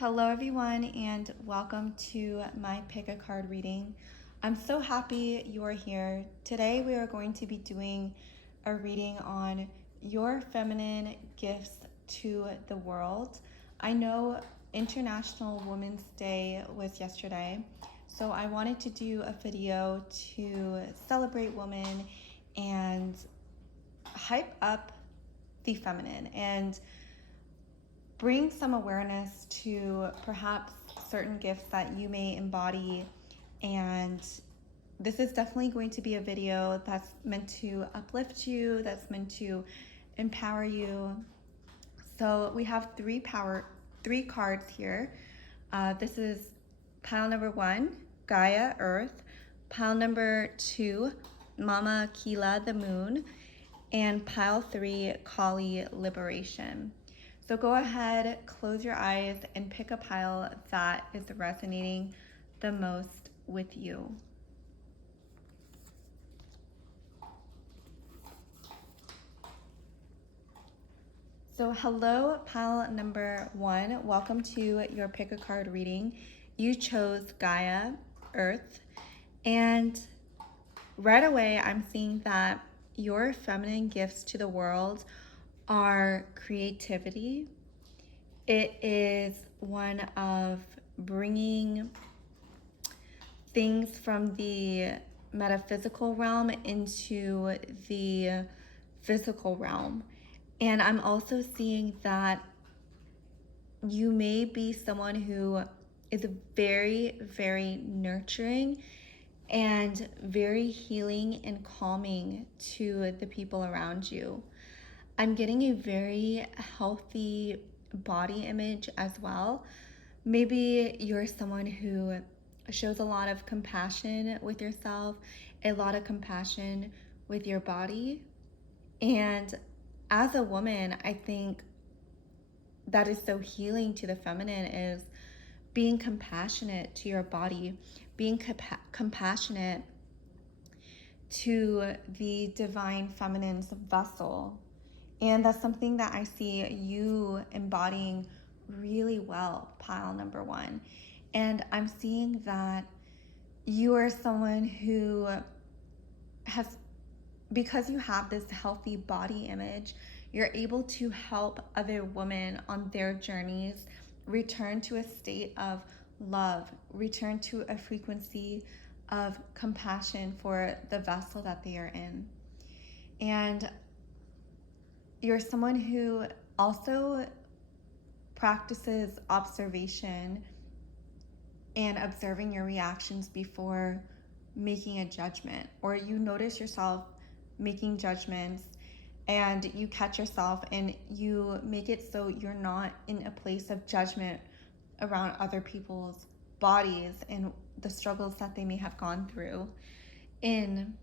Hello, everyone, and welcome to my pick a card reading. I'm so happy you are here. Today, we are going to be doing a reading on your feminine gifts to the world. I know International Women's Day was yesterday, so I wanted to do a video to celebrate women and hype up the feminine and bring some awareness to perhaps certain gifts that you may embody. And this is definitely going to be a video that's meant to uplift you, that's meant to empower you. So we have three cards here. This is pile number 1, Gaia, Earth. Pile number 2, Mama Kila, the Moon. And pile 3, Kali, Liberation. So go ahead, close your eyes, and pick a pile that is resonating the most with you. So hello, pile number 1. Welcome to your pick a card reading. You chose Gaia, Earth, and right away I'm seeing that your feminine gifts to the world are creativity. It is one of bringing things from the metaphysical realm into the physical realm. And I'm also seeing that you may be someone who is very, very nurturing and very healing and calming to the people around you. I'm getting a very healthy body image as well. Maybe you're someone who shows a lot of compassion with yourself, a lot of compassion with your body. And as a woman, I think that is so healing to the feminine is being compassionate to your body, being compassionate to the divine feminine's vessel. And that's something that I see you embodying really well, pile number 1. And I'm seeing that you are someone who has, because you have this healthy body image, you're able to help other women on their journeys return to a state of love, return to a frequency of compassion for the vessel that they are in. And you're someone who also practices observation and observing your reactions before making a judgment, or you notice yourself making judgments and you catch yourself and you make it so you're not in a place of judgment around other people's bodies and the struggles that they may have gone through in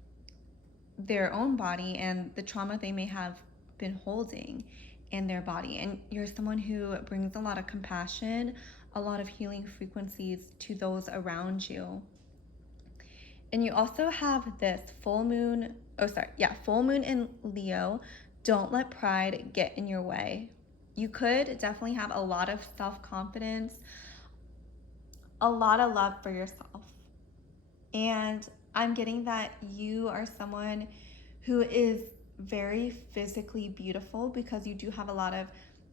their own body and the trauma they may have been holding in their body. And you're someone who brings a lot of compassion, a lot of healing frequencies to those around you. And you also have this full moon in Leo. Don't let pride get in your way. You could definitely have a lot of self-confidence, a lot of love for yourself. And I'm getting that you are someone who is very physically beautiful because you do have a lot of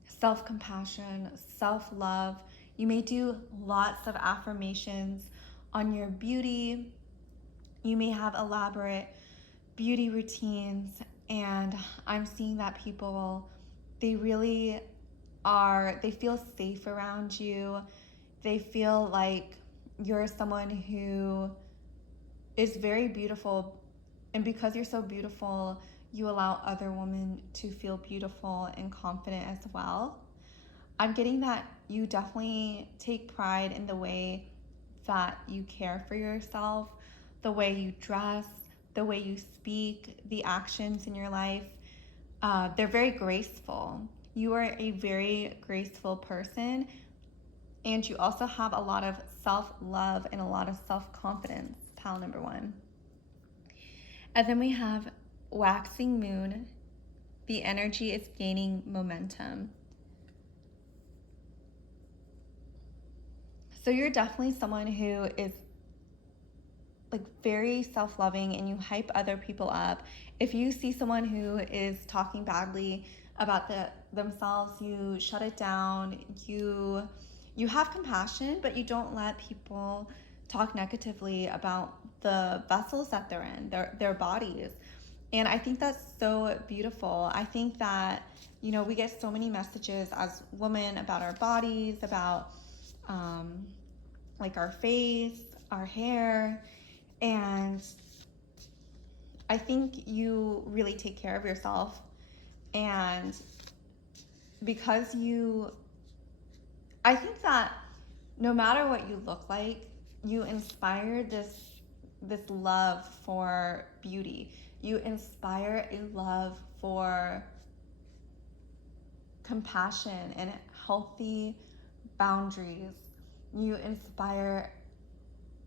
self-compassion, self-love. You may do lots of affirmations on your beauty. You may have elaborate beauty routines, and I'm seeing that people, they really they feel safe around you. They feel like you're someone who is very beautiful, and because you're so beautiful, you allow other women to feel beautiful and confident as well. I'm getting that you definitely take pride in the way that you care for yourself, the way you dress, the way you speak, the actions in your life. They're very graceful. You are a very graceful person, and you also have a lot of self-love and a lot of self-confidence, pile number 1. And then we have waxing moon. The energy is gaining momentum. So you're definitely someone who is like very self-loving and you hype other people up. If you see someone who is talking badly about themselves, you shut it down. You have compassion, but you don't let people talk negatively about the vessels that they're in, their bodies. And I think that's so beautiful. I think that, we get so many messages as women about our bodies, about um, like our face, our hair, and I think you really take care of yourself. And because I think that no matter what you look like, you inspire this love for beauty. You inspire a love for compassion and healthy boundaries. You inspire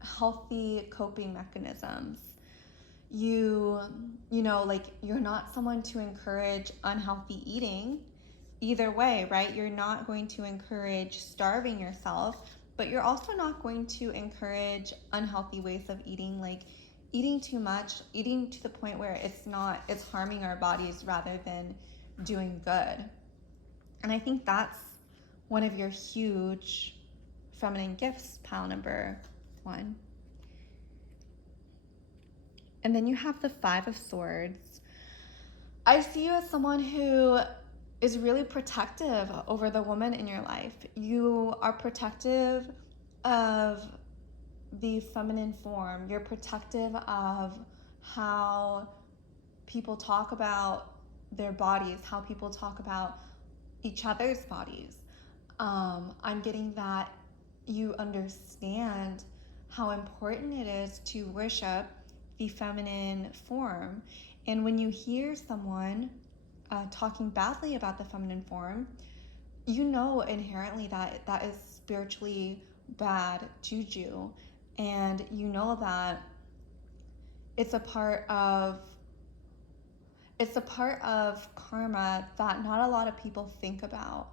healthy coping mechanisms. Like you're not someone to encourage unhealthy eating either way, right? You're not going to encourage starving yourself, but you're also not going to encourage unhealthy ways of eating, like eating too much, eating to the point where it's harming our bodies rather than doing good. And I think that's one of your huge feminine gifts, pile number 1. And then you have the 5 of Swords. I see you as someone who is really protective over the woman in your life. You are protective of the feminine form. You're protective of how people talk about their bodies, how people talk about each other's bodies. I'm getting that you understand how important it is to worship the feminine form. And when you hear someone talking badly about the feminine form, you know inherently that that is spiritually bad juju. And you know that it's a part of karma that not a lot of people think about.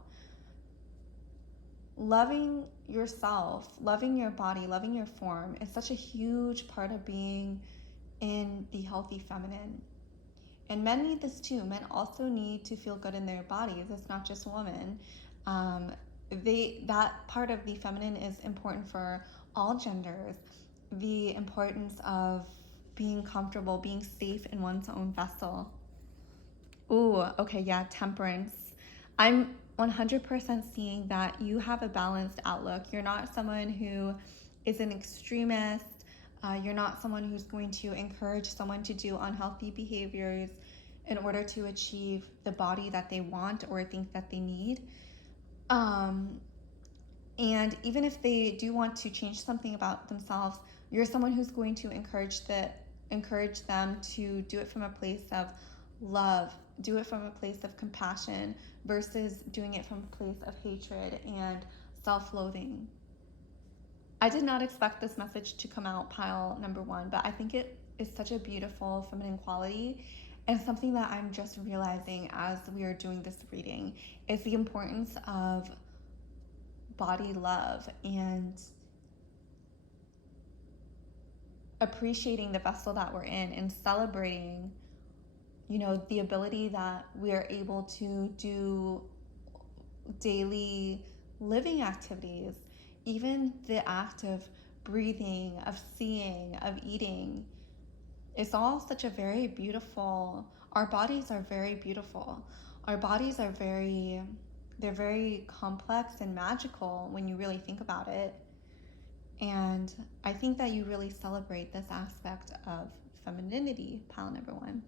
Loving yourself, loving your body, loving your form is such a huge part of being in the healthy feminine. And men need this too. Men also need to feel good in their bodies. It's not just women. That part of the feminine is important for all genders. The importance of being comfortable, being safe in one's own vessel. Ooh, okay, yeah, Temperance. I'm 100% seeing that you have a balanced outlook. You're not someone who is an extremist. You're not someone who's going to encourage someone to do unhealthy behaviors in order to achieve the body that they want or think that they need. And even if they do want to change something about themselves, you're someone who's going to encourage them to do it from a place of love, do it from a place of compassion versus doing it from a place of hatred and self-loathing. I did not expect this message to come out, pile number 1, but I think it is such a beautiful feminine quality, and something that I'm just realizing as we are doing this reading is the importance of body love and appreciating the vessel that we're in and celebrating, the ability that we are able to do daily living activities, even the act of breathing, of seeing, of eating. It's all such a very beautiful, our bodies are very beautiful. Our bodies are they're very complex and magical when you really think about it. And I think that you really celebrate this aspect of femininity, pile number 1.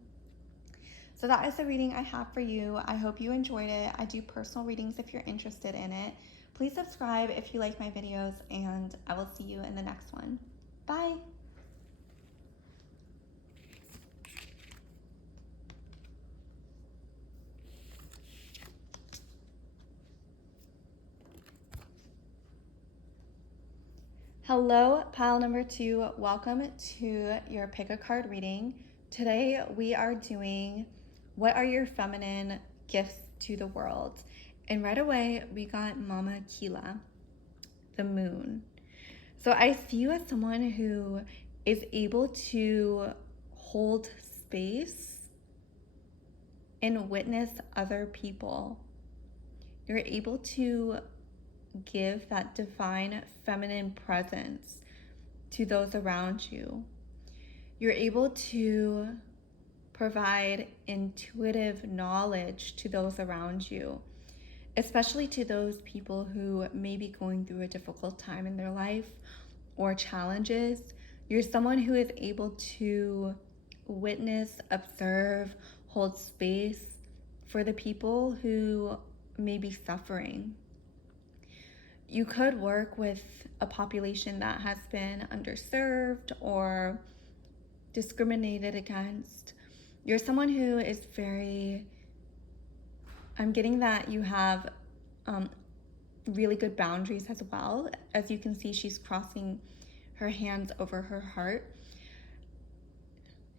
So that is the reading I have for you. I hope you enjoyed it. I do personal readings if you're interested in it. Please subscribe if you like my videos, and I will see you in the next one. Bye. Hello, pile number 2. Welcome to your pick a card reading. Today we are doing what are your feminine gifts to the world? And right away we got Mama Kila, the moon. So I see you as someone who is able to hold space and witness other people. You're able to give that divine feminine presence to those around you. You're able to provide intuitive knowledge to those around you, especially to those people who may be going through a difficult time in their life or challenges. You're someone who is able to witness, observe, hold space for the people who may be suffering. You could work with a population that has been underserved or discriminated against. You're someone who is I'm getting that you have really good boundaries as well. As you can see, she's crossing her hands over her heart.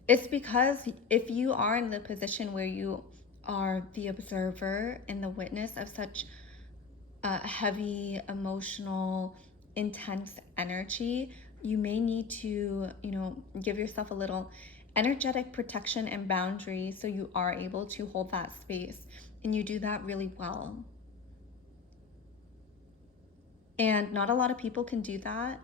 It's because if you are in the position where you are the observer and the witness of such heavy, emotional, intense energy, you may need to, give yourself a little energetic protection and boundary so you are able to hold that space. And you do that really well. And not a lot of people can do that.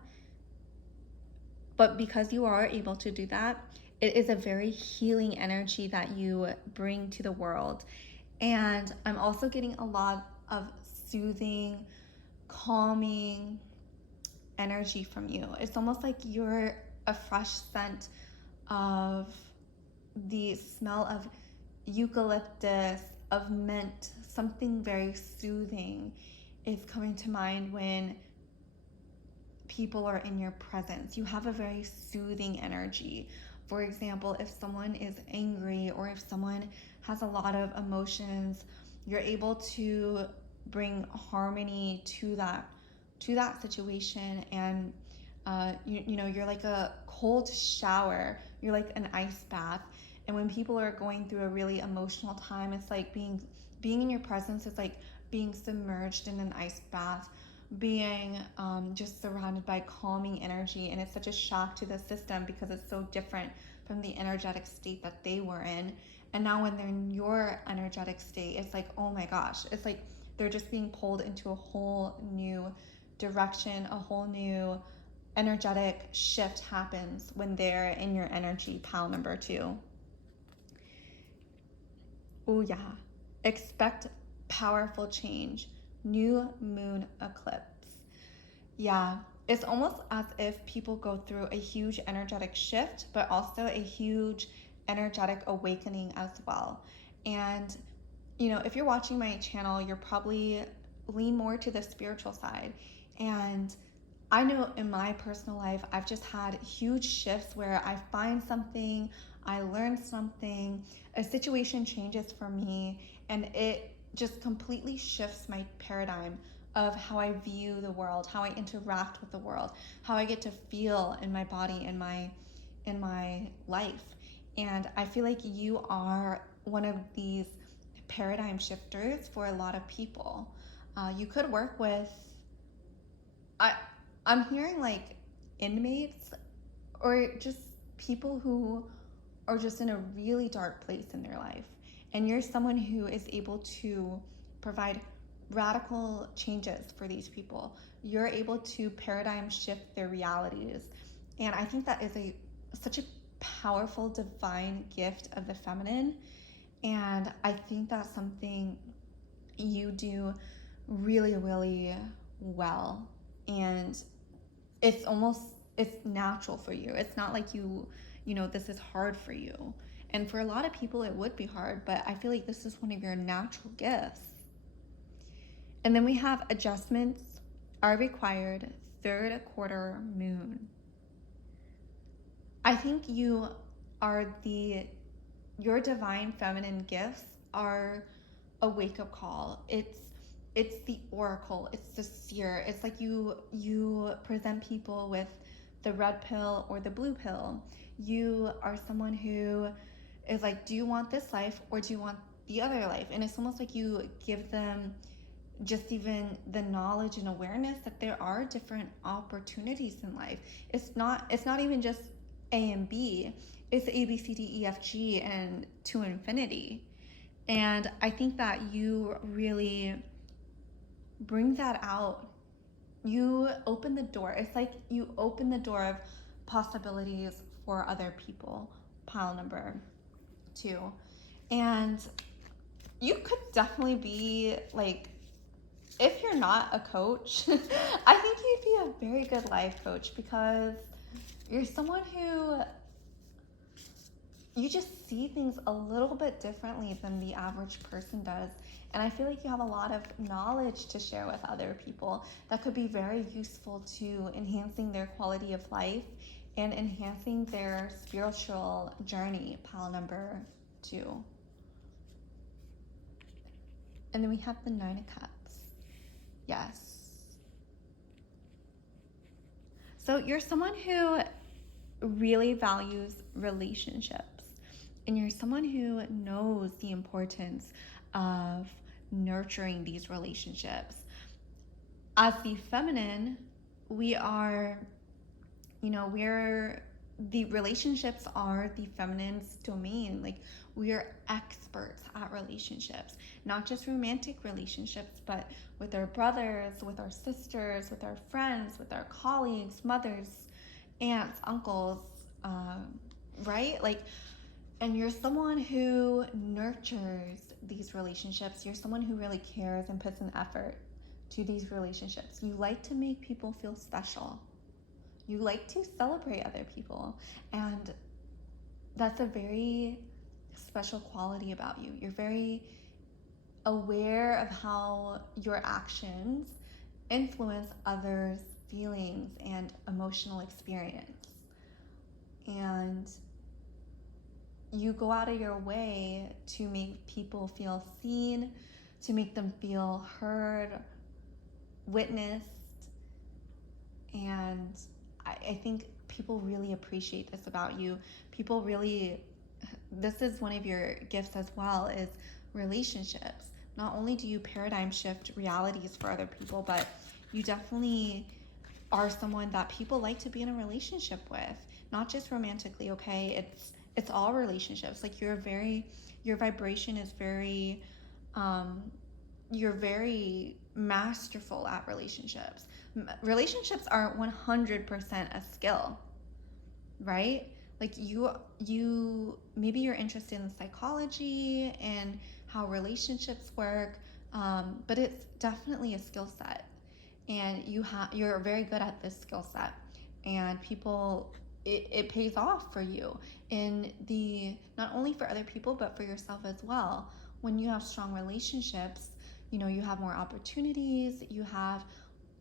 But because you are able to do that, it is a very healing energy that you bring to the world. And I'm also getting a lot of soothing, calming energy from you. It's almost like you're a fresh scent of the smell of eucalyptus, of mint, something very soothing is coming to mind when people are in your presence. You have a very soothing energy. For example, if someone is angry or if someone has a lot of emotions, you're able to bring harmony to that situation. And you're like a cold shower. You're like an ice bath. And when people are going through a really emotional time, it's like being in your presence is like being submerged in an ice bath, being just surrounded by calming energy. And it's such a shock to the system because it's so different from the energetic state that they were in. And now when they're in your energetic state, it's like, oh my gosh, it's like they're just being pulled into a whole new direction, a whole new energetic shift happens when they're in your energy, pile number 2. Oh yeah, expect powerful change, new moon eclipse. Yeah, it's almost as if people go through a huge energetic shift, but also a huge energetic awakening as well. And, if you're watching my channel, you're probably lean more to the spiritual side. And I know in my personal life, I've just had huge shifts where I find something, I learn something, a situation changes for me, and it just completely shifts my paradigm of how I view the world, how I interact with the world, how I get to feel in my body, in my life. And I feel like you are one of these paradigm shifters for a lot of people. You could work with, I'm hearing like inmates or just people who are just in a really dark place in their life. And you're someone who is able to provide radical changes for these people. You're able to paradigm shift their realities. And I think that is such a powerful divine gift of the feminine. And I think that's something you do really, really well. And it's natural for you. It's not like this is hard for you. And for a lot of people it would be hard, but I feel like this is one of your natural gifts. And then we have adjustments are required, third quarter moon. I think your divine feminine gifts are a wake-up call. It's the oracle, it's the seer. It's like you present people with the red pill or the blue pill. You are someone who is like, do you want this life or do you want the other life? And it's almost like you give them just even the knowledge and awareness that there are different opportunities in life. It's not even just A and B. It's A, B, C, D, E, F, G, and to infinity. And I think that you really bring that out. You open the door. It's like you open the door of possibilities for other people, pile number 2. And you could definitely be like, if you're not a coach, I think you'd be a very good life coach, because you're someone who, you just see things a little bit differently than the average person does. And I feel like you have a lot of knowledge to share with other people that could be very useful to enhancing their quality of life and enhancing their spiritual journey, pile number 2. And then we have the 9 of Cups. Yes. So you're someone who really values relationships, and you're someone who knows the importance of nurturing these relationships. As the feminine, we are, the relationships are the feminine's domain. Like, we are experts at relationships, not just romantic relationships, but with our brothers, with our sisters, with our friends, with our colleagues, mothers, aunts, uncles, right? Like, and you're someone who nurtures these relationships. You're someone who really cares and puts an effort to these relationships. You like to make people feel special. You like to celebrate other people. And that's a very special quality about you. You're very aware of how your actions influence others' feelings and emotional experience. And you go out of your way to make people feel seen, to make them feel heard, witnessed. And I think people really appreciate this about you. People really, this is one of your gifts as well, is relationships. Not only do you paradigm shift realities for other people, but you definitely are someone that people like to be in a relationship with, not just romantically, okay? It's all relationships. Like, your vibration is very, you're very masterful at relationships. Relationships are 100% a skill, right? Like, maybe you're interested in psychology and how relationships work, but it's definitely a skill set, and you're very good at this skill set, and it pays off for you in the, not only for other people but for yourself as well. When you have strong relationships, you have more opportunities, you have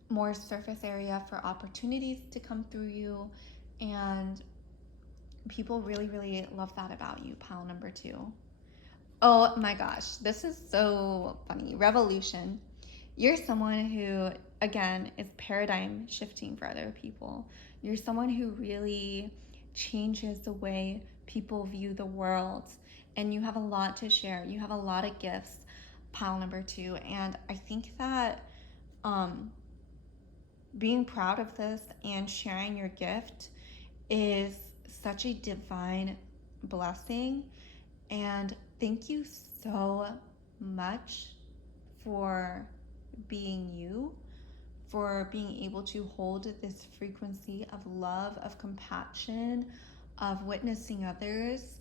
more surface area for opportunities to come through you, and people really, really love that about you, pile number 2. Oh my gosh, this is so funny. Revolution. You're someone who, again, is paradigm shifting for other people. You're someone who really changes the way people view the world, and you have a lot to share. You have a lot of gifts, pile number 2. And I think that being proud of this and sharing your gift is such a divine blessing. And thank you so much for being you, for being able to hold this frequency of love, of compassion, of witnessing others.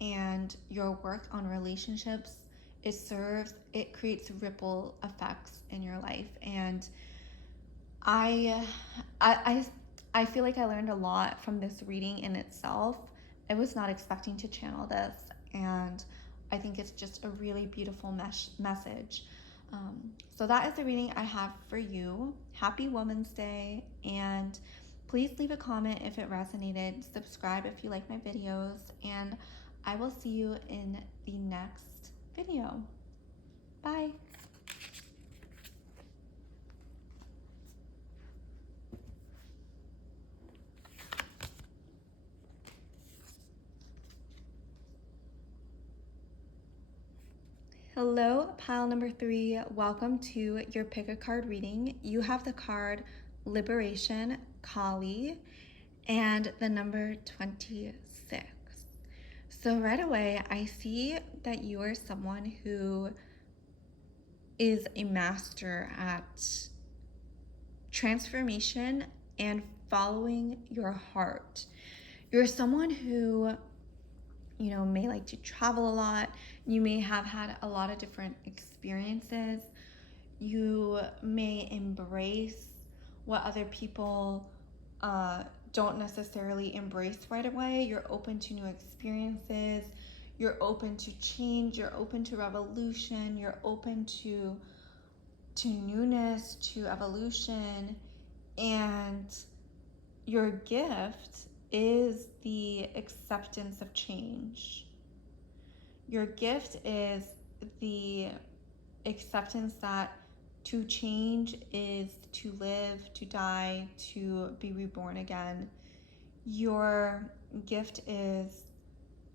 And your work on relationships, it creates ripple effects in your life. And I I I feel like I learned a lot from this reading in itself. I was not expecting to channel this, and I think it's just a really beautiful message. So that is the reading I have for you. Happy Women's Day, and please leave a comment if it resonated. Subscribe if you like my videos, and I will see you in the next video. Bye. Hello, pile number 3. Welcome to your pick a card reading. You have the card Liberation, Kali, and the number 26. So right away, I see that you are someone who is a master at transformation and following your heart. You're someone who may like to travel a lot. You may have had a lot of different experiences. You may embrace what other people don't necessarily embrace right away. You're open to new experiences. You're open to change. You're open to revolution. You're open to newness, to evolution. And your gift is the acceptance of change. Your gift is the acceptance that to change is to live, to die, to be reborn again. Your gift is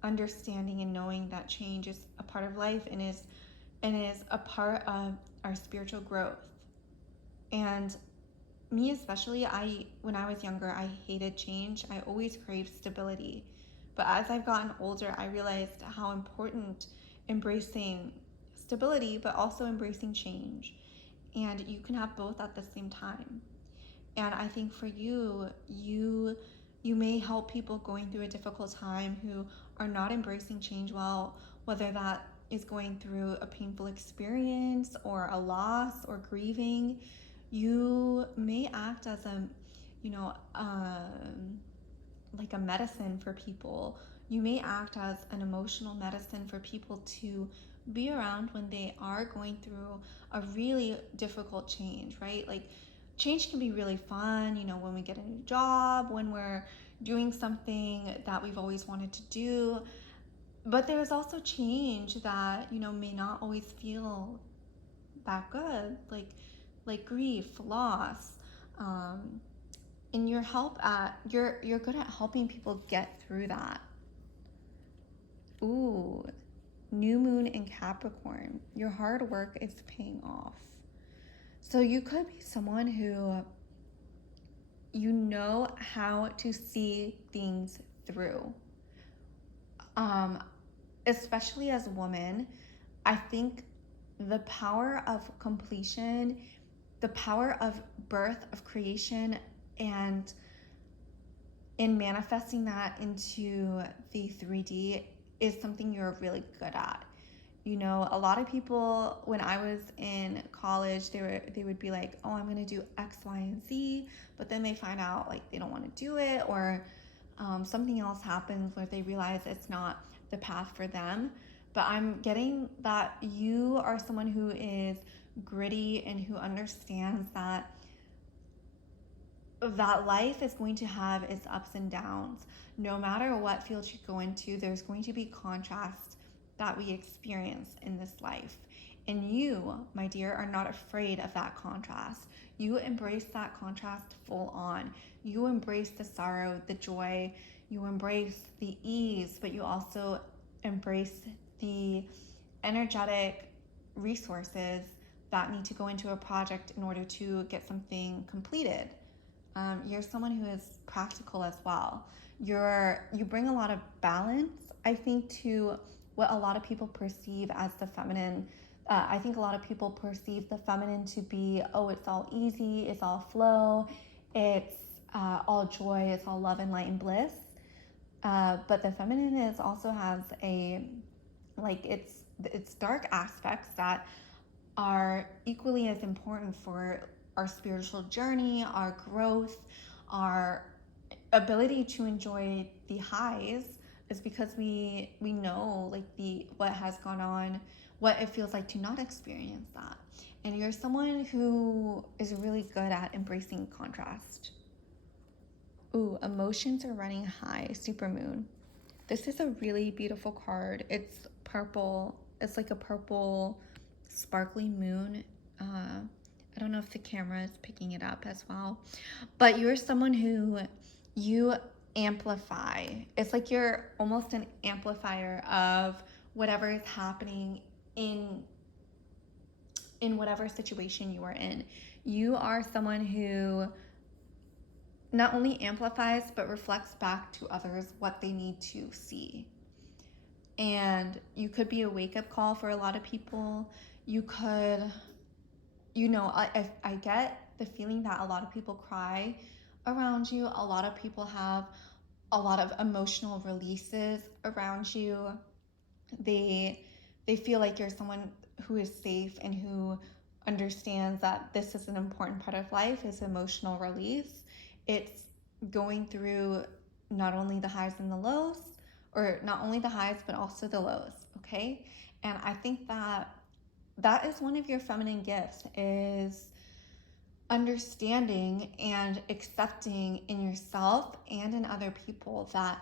understanding and knowing that change is a part of life and is a part of our spiritual growth. And me especially, when I was younger, I hated change. I always craved stability. But as I've gotten older, I realized how important embracing stability, but also embracing change. And you can have both at the same time. And I think for you may help people going through a difficult time who are not embracing change well, whether that is going through a painful experience or a loss or grieving. You may act as like a medicine for people. You may act as an emotional medicine for people to be around when they are going through a really difficult change, right? Like change can be really fun, when we get a new job, when we're doing something that we've always wanted to do. But there's also change that, may not always feel that good, like grief, loss. And you're good at helping people get through that. Ooh, new moon in Capricorn. Your hard work is paying off. So you could be someone who know how to see things through. Especially as a woman, I think the power of completion, the power of birth, of creation, and in manifesting that into the 3D is something you're really good at. A lot of people, when I was in college, they would be like, oh, I'm going to do X, Y, and Z, but then they find out like they don't want to do it, or something else happens where they realize it's not the path for them. But I'm getting that you are someone who is gritty and who understands that life is going to have its ups and downs. No matter what field you go into, there's going to be contrast that we experience in this life. And you, my dear, are not afraid of that contrast. You embrace that contrast full on. You embrace the sorrow, the joy, you embrace the ease, but you also embrace the energetic resources that need to go into a project in order to get something completed. You're someone who is practical as well. You bring a lot of balance, I think, to what a lot of people perceive as the feminine. I think a lot of people perceive the feminine to be, oh, it's all easy, it's all flow, it's all joy, it's all love and light and bliss. But the feminine also has its dark aspects that are equally as important for our spiritual journey, our growth, our ability to enjoy the highs, is because we know what has gone on, what it feels like to not experience that. And you're someone who is really good at embracing contrast. Ooh, emotions are running high, supermoon. This is a really beautiful card. It's purple. It's like a purple sparkly moon. I don't know if the camera is picking it up as well, but you're someone who you amplify. It's like you're almost an amplifier of whatever is happening in in whatever situation you are in. You are someone who not only amplifies but reflects back to others what they need to see. And you could be a wake-up call for a lot of people. You could, I get the feeling that a lot of people cry around you. A lot of people have a lot of emotional releases around you. They feel like you're someone who is safe and who understands that this is an important part of life, is emotional release. It's going through not only the highs and the lows, or not only the highs, but also the lows, okay? And I think that is one of your feminine gifts, is understanding and accepting in yourself and in other people that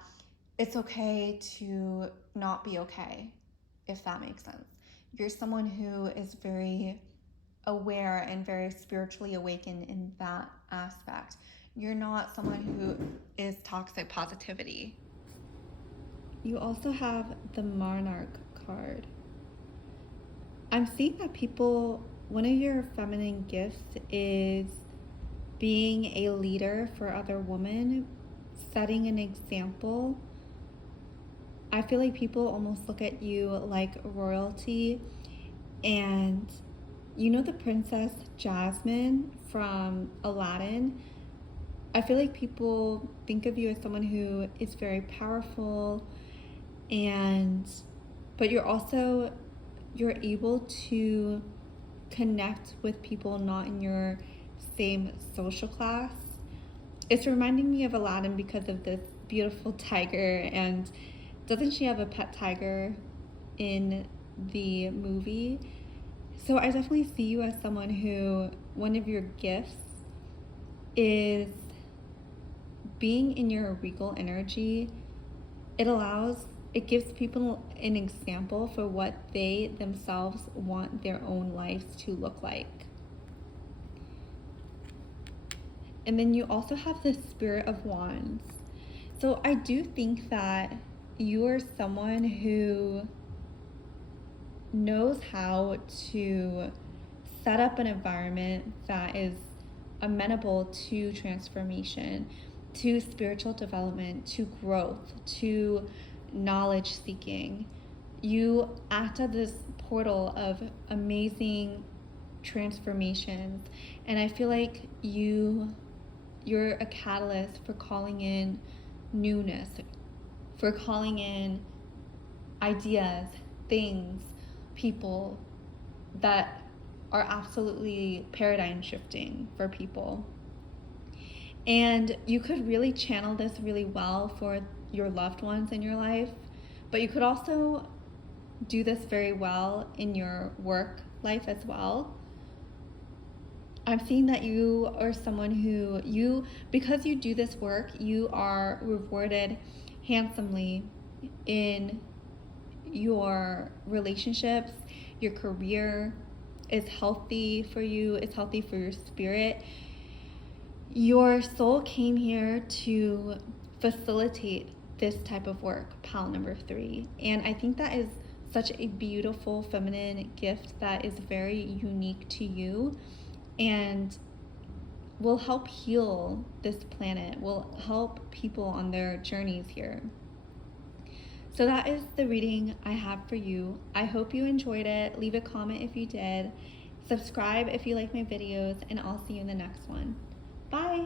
it's okay to not be okay, if that makes sense. You're someone who is very aware and very spiritually awakened in that aspect. You're not someone who is toxic positivity. You also have the Monarch card. I'm seeing that one of your feminine gifts is being a leader for other women, setting an example. I feel like people almost look at you like royalty. And you know the Princess Jasmine from Aladdin? I feel like people think of you as someone who is very powerful, but you're able to connect with people not in your same social class. It's reminding me of Aladdin because of this beautiful tiger, and doesn't she have a pet tiger in the movie? So I definitely see you as someone who, one of your gifts is being in your regal energy. It gives people an example for what they themselves want their own lives to look like. And then you also have the Spirit of Wands. So I do think that you are someone who knows how to set up an environment that is amenable to transformation, to spiritual development, to growth, to knowledge seeking. You act as this portal of amazing transformations, and I feel like you're a catalyst for calling in newness, for calling in ideas, things, people that are absolutely paradigm shifting for people. And you could really channel this really well for your loved ones in your life, but you could also do this very well in your work life as well. I'm seeing that you are someone who, because you do this work, you are rewarded handsomely in your relationships. Your career is healthy for you, it's healthy for your spirit. Your soul came here to facilitate this type of work, pile number 3. And I think that is such a beautiful feminine gift that is very unique to you and will help heal this planet, will help people on their journeys here. So that is the reading I have for you. I hope you enjoyed it. Leave a comment if you did. Subscribe if you like my videos, and I'll see you in the next one. Bye!